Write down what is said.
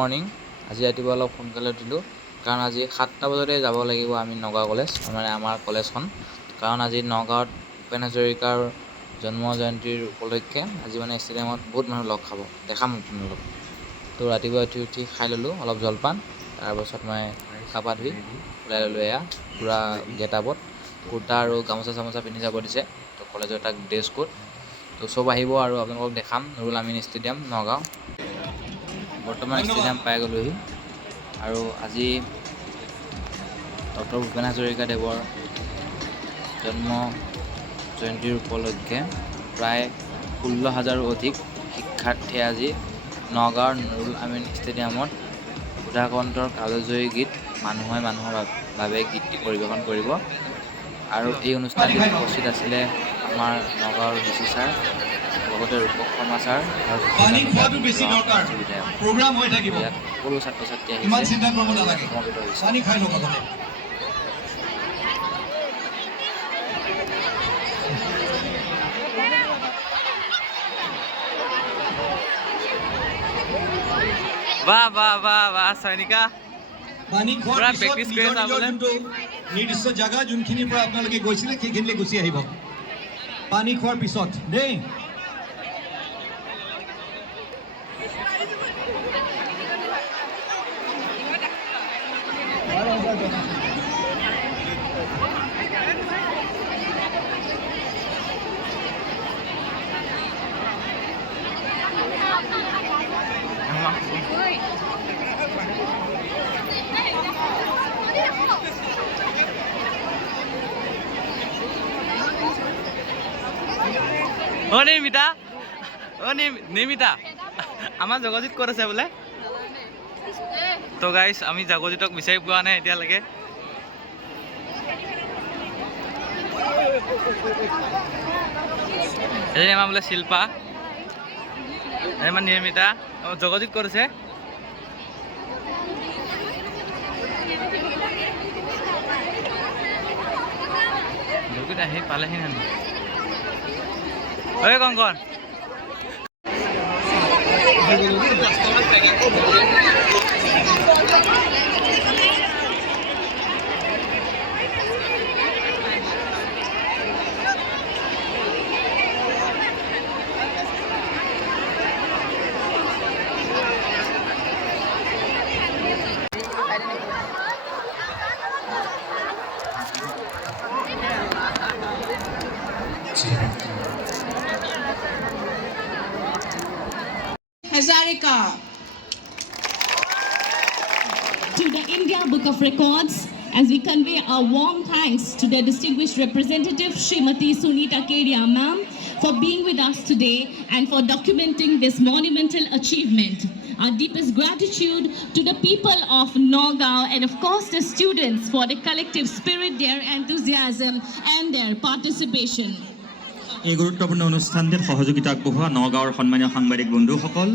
Morning. আজি ৰাতিপুৱা অলপ সোনকালে উঠিলোঁ, কাৰণ আজি 7টা বজাতে যাব লাগিব আমি নগাঁও কলেজ, মানে আমাৰ কলেজখন। কাৰণ আজি নগাঁৱত ভূপেন হাজৰিকাৰ জন্ম জয়ন্তীৰ উপলক্ষে আজি মানে ষ্টেডিয়ামত বহুত মানুহ লগ খাব, দেখাম আপোনালোকক। তো ৰাতিপুৱা উঠি খাই ল'লোঁ অলপ জলপান, তাৰপাছত মই গা পা ধুই ওলাই ল'লোঁ। এয়া পূৰা গেট আপত কুৰ্তা আৰু গামোচা চামোচা পিন্ধি যাব দিছে, তো কলেজৰ এটা ড্ৰেছ কোড। তো চব আহিব আৰু আপোনালোকক দেখাম নুৰুল আমিন ষ্টেডিয়াম নগাঁও। বৰ্তমান ষ্টেডিয়াম পাই গ'লোহি আৰু আজি ডক্টৰ ভূপেন হাজৰিকাদেৱৰ জন্ম জয়ন্তীৰ উপলক্ষে প্ৰায় 16,000ৰো অধিক শিক্ষাৰ্থীয়ে আজি নগাঁৱৰ নুৰুল আমিন ষ্টেডিয়ামত সুধাকণ্ঠৰ কালজয়ী গীত মানুহৰ বাবে গীতটি পৰিৱেশন কৰিব। আৰু এই অনুষ্ঠানটিত উপস্থিত আছিলে আমাৰ নগাঁৱৰ ডিচি ছাৰ, লগতে ৰূপক শৰ্মা ছাৰ আৰু ইয়াত সকলো ছাত্ৰ ছাত্ৰী আহিছে সমবেত হৈছে। বাহ বাহ বাহ বাহ সৈনিকা পুৰা প্ৰেক্টিছ কৰি আছা বোলে। নিৰ্দিষ্ট জাগা যোনখিনিৰ পৰা আপোনালোকে গৈছিলে সেইখিনিলৈ গুচি আহিব পানী খোৱাৰ পিছত দেই। নিমিতা নিমিতা আমাৰ জগজিত ক'ত আছে বোলে? তো গাইজ আমি জগজিতক বিচাৰি পোৱা নাই এতিয়ালৈকে। এজনী আমাৰ বোলে শিল্পা, আমাৰ নিৰ্মিতা। জগজিত ক'ত আছে? জগজিত আহি পালেহি নানি ঐ Kankan. Hazarika. To the India Book of Records, as we convey our warm thanks to their distinguished representative, Srimati Sunita Kedia ma'am, for being with us today and for documenting this monumental achievement. Our deepest gratitude to the people of Nagaon and of course the students for their collective spirit, their enthusiasm and their participation. এই গুৰুত্বপূৰ্ণ অনুষ্ঠানটিত সহযোগিতা আগবঢ়োৱা নগাঁৱৰ সন্মানীয় সাংবাদিক বন্ধুসকল,